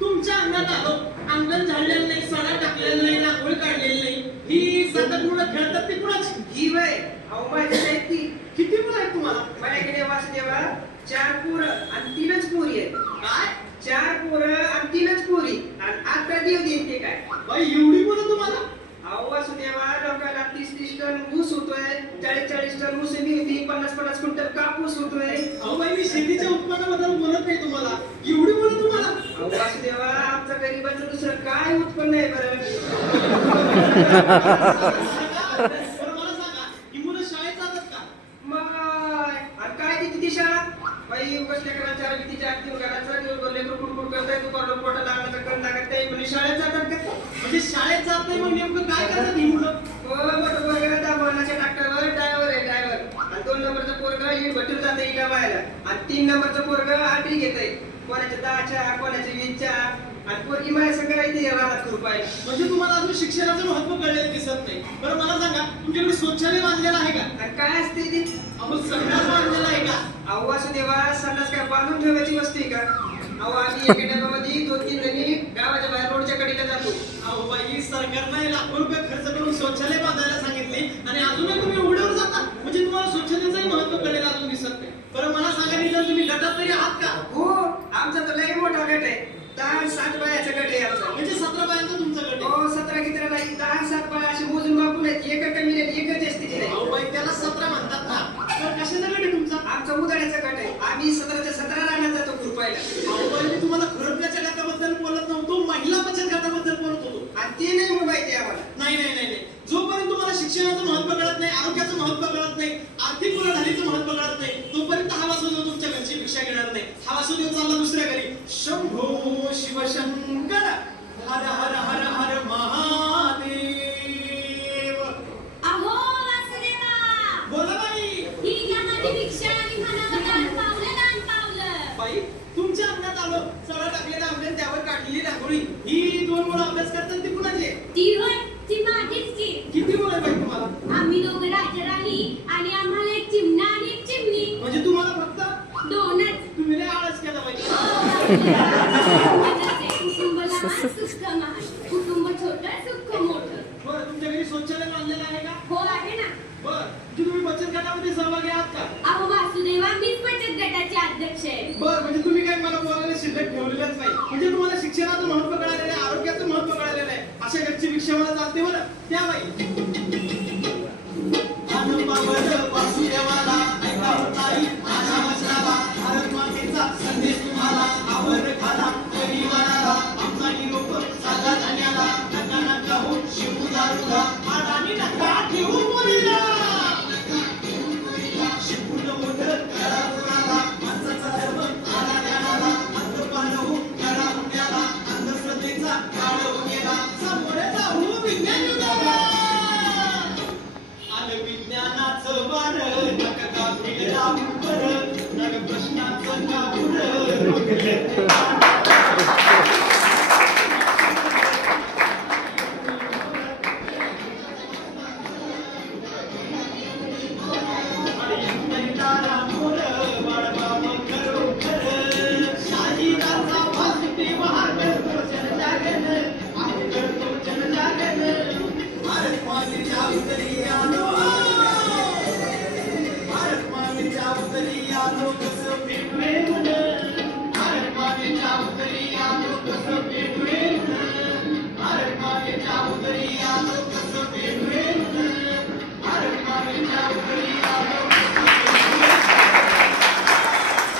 तुमच्या अंगात आलो, अंगण झाडलेलं नाही, सडा टाकलेलं नाही, रांगोळी काढलेली नाही, ही सतत मुलं खेळतात ती कुणाची? ही वय अहो माझी आहेत ती. किती मुलं आहेत तुम्हाला? माझ्याकडे वासुदेवा 4 पोरं आणि 3च पोरी आहेत. काय? 4 पोरं आणि 3च पोरी आणि आता देव देते काय? बाई एवढी मुलं तुम्हाला? अहो वासुदेवा लोकांना 30-30 टन ऊस होतोय, 40-40 टन ऊस होती, 50-50 क्विंटल कापूस होतोय. अहो बाई मी शेतीच्या उत्पन्नाबद्दल बोलत नाही तुम्हाला, एवढी मुलं तुम्हाला? अहो वासुदेवा आमचा गरीबाचं दुसरं काय उत्पन्न आहे बरं? बरं मला सांगा, ही मुलं शाळेत जातात का? मग आणि काय ती तिथे शाळा? बाई उगाच लेकरांच्या तिच्या आधी घराचा दिवसभर लेकरं कुडकुड करताय, तू कॉर्डर पोटा लागण्याचा कण लागत नाही म्हणजे शाळेत जातात का? म्हणजे शाळेत जात नाही मग नेमकं काय करतात ही मुलं? मोठं पोरगं त्या वळणाच्या ट्रॅक्टरवर ड्रायव्हर आहे ड्रायव्हर. आणि 2 नंबरचं पोरगं ही भटून जाते इटा बायला. आणि 3 नंबरचं पोरगं आटरी घेतय, कोणाच्या 10च्या कोणाच्या 20च्या. आणि पोरगी माझ्या सगळं इथे राहतात कृपाय. म्हणजे तुम्हाला अजून शिक्षणाचं महत्व कळलेलं दिसत नाही. बरं मला सांगा, तुमच्याकडे शौचालय बांधलेलं आहे का? आणि काय असते ते? अहो संडास बांधलेला आहे का? अहो वासुदेवा संडास काय बांधून ठेवायची वस्तू आहे का? अहो आम्ही एका डब्यामध्ये 2-3 जणी गावाच्या बाहेर रोडच्या कडेला जातो. अहो बाई सरकारने लाखो रुपये खर्च करून शौचालय बांधायला सांगितले आणि अजूनही तुम्ही उघड्यावर जाता. म्हणजे तुम्हाला शौचालयाचंही महत्व कळलेलं अजून दिसत नाही. बरं मला सांगा, निदान तुम्ही गटात तरी आहात का? हो आमचा तर लई मोठा गट आहे. 10-7 बायाचा गट आहे आमचा. म्हणजे 17 बायांचा तुमचा गट आहे? हो 17 किती नाही, 10-7 बाया अशी मोजून बापून आहेत. एक कमी नाही, एकच जास्तीची नाही. अहो बाई त्याला 17 म्हणतात ना. तर कशाचा गट आहे तुमचा? आमचा उदाड्याचा गट आहे. आम्ही 17च्या 17 राहण्यात जातो कृपायला. अहो बाई मी तुम्हाला खुरपण्याच्या गटाबद्दल बोलत नव्हतो, महिला बचत गटाबद्दल बोलत होतो. आणि ते नाही मग माहिती आम्हाला. नाही नाही नाही नाही, जोपर्यंत तुम्हाला शिक्षणाचं महत्व कळत नाही, आरोग्याचं महत्व कळत नाही, आर्थिक उलाढालीचं महत्व कळत नाही, तोपर्यंत हा वासुदेव तुमच्या घरची भिक्षा घेणार नाही. हा वासुदेव चालला दुसऱ्या घरी. शंभो शिवशंकर हर हर हर हर महादेव. अहो वासुदेवा, बोला बाई. ही घ्या माझी भिक्षा आणि म्हणावं दान पावलं, दान पावलं. बाई तुमच्या अंगात आलो, सगळं टाकलेलं अंगण, त्यावर काढलेली रांगोळी. ही 2 मुलं अभ्यास करतात ती कुणाची आहे? ती होय, ती माझीच की. किती मुलं आहे बाई तुम्हाला? आम्ही दोघं राजा-राणी आणि आम्हाला एक चिमणा आणि एक चिमणी. म्हणजे तुम्हाला फक्त 2च. तुम्ही लय आळस केला बाई. कुटुंब लहान सुख महान, कुटुंब छोटं सुख मोठं. बरं तुमच्या घरी शौचालय बांधलेलं आहे का? हो आहे ना. बरं म्हणजे तुम्ही बचत गटामध्ये सहभागी आहात का? अहो वासुदेवा, मीच बचत गटाचे अध्यक्ष आहे. बरं म्हणजे तुम्ही काय मला बोलायला शिल्लक ठेवलेलंच नाही. म्हणजे तुम्हाला शिक्षणाचं महत्व कळालेलं आहे, आरोग्याचं महत्व कळालेलं आहे. अशा घरची भिक्षा मला चालते बरं. त्या बाई वासुदेवाला ऐका ताई माझ्या वचनाला, भारत मातेचा संदेश तुम्हाला, आवर घाला परिवाराला, आमचा निरोप साधा जाण्याला, नका नका हो शिवू दारूला, आणि नका ठेवू मुलीला. शिकून मोठं करा कोणाला, माणसाचा धर्म आला ज्ञानाला, अंधपान हो करा पुण्याला, अंधश्रद्धेचा काळ हो गेला, सामोरे जाऊ विज्ञान युगाला. वार नका गाफील राहू बरं नग प्रश्नाचं कापूर रोखले Thank you.